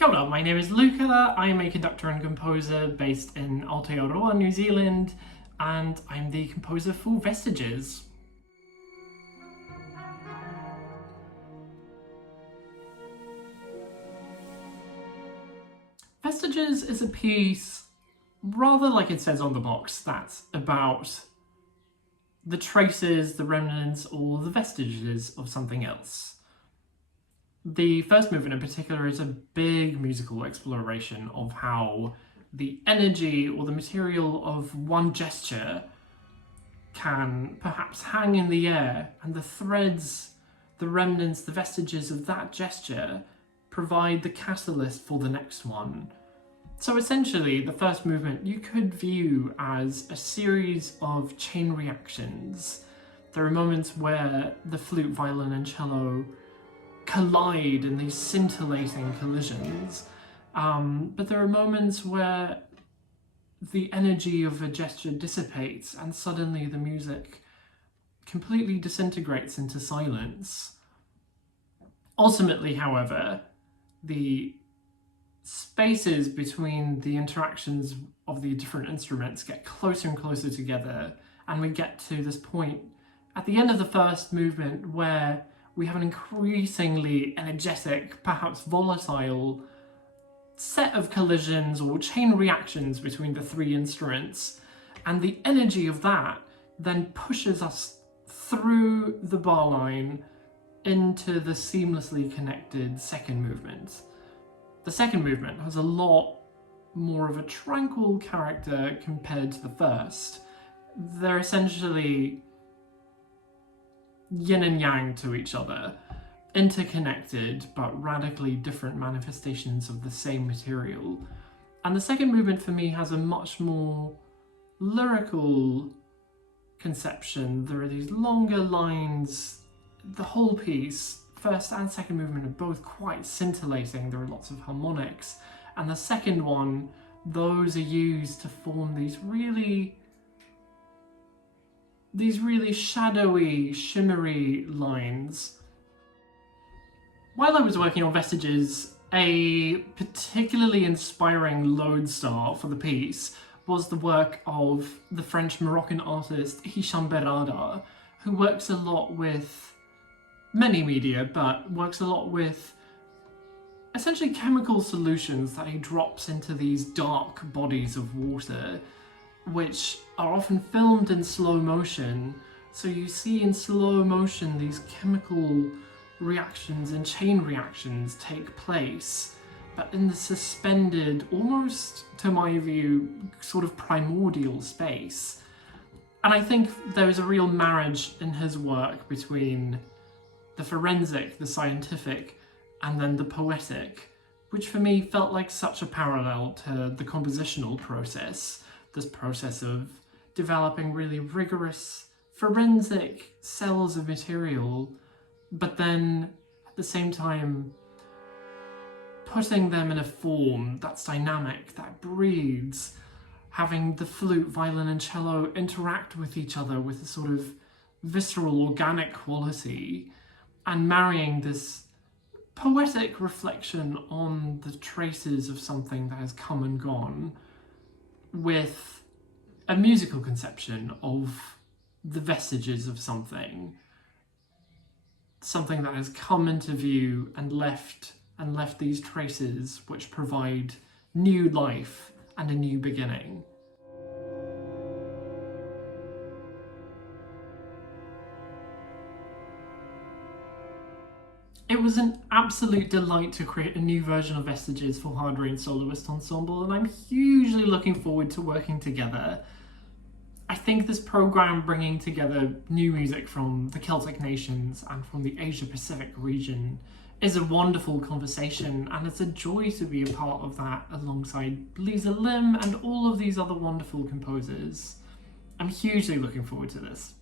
Kia ora, my name is Luka. I am a conductor and composer based in Aotearoa, New Zealand, and I'm the composer for Vestiges. Vestiges is a piece, rather like it says on the box, that's about the traces, the remnants, or the vestiges of something else. The first movement in particular is a big musical exploration of how the energy or the material of one gesture can perhaps hang in the air, and the threads, the remnants, the vestiges of that gesture provide the catalyst for the next one. So essentially, the first movement you could view as a series of chain reactions. There are moments where the flute, violin, and cello collide in these scintillating collisions, but there are moments where the energy of a gesture dissipates and suddenly the music completely disintegrates into silence. Ultimately, however, the spaces between the interactions of the different instruments get closer and closer together, and we get to this point at the end of the first movement where we have an increasingly energetic, perhaps volatile set of collisions or chain reactions between the three instruments, and the energy of that then pushes us through the bar line into the seamlessly connected second movement. The second movement has a lot more of a tranquil character compared to the first. They're essentially yin and yang to each other, interconnected but radically different manifestations of the same material. And the second movement for me has a much more lyrical conception. There are these longer lines. The whole piece, first and second movement, are both quite scintillating. There are lots of harmonics. And the second one, those are used to form these really shadowy, shimmery lines. While I was working on Vestiges, a particularly inspiring lodestar for the piece was the work of the French-Moroccan artist Hicham Berrada, who works a lot with many media, but works a lot with essentially chemical solutions that he drops into these dark bodies of water, which are often filmed in slow motion. So you see in slow motion these chemical reactions and chain reactions take place, but in the suspended, almost to my view, sort of primordial space. And I think there's a real marriage in his work between the forensic, the scientific, and then the poetic, which for me felt like such a parallel to the compositional process. This process of developing really rigorous forensic cells of material, but then at the same time putting them in a form that's dynamic, that breathes, having the flute, violin, and cello interact with each other with a sort of visceral, organic quality, and marrying this poetic reflection on the traces of something that has come and gone with a musical conception of the vestiges of something that has come into view and left these traces which provide new life and a new beginning. It was an absolute delight to create a new version of Vestiges for Harty Room SoloistEnsemble, and I'm hugely looking forward to working together. I think this program, bringing together new music from the Celtic nations and from the Asia-Pacific region, is a wonderful conversation, and it's a joy to be a part of that alongside Lisa Lim and all of these other wonderful composers. I'm hugely looking forward to this.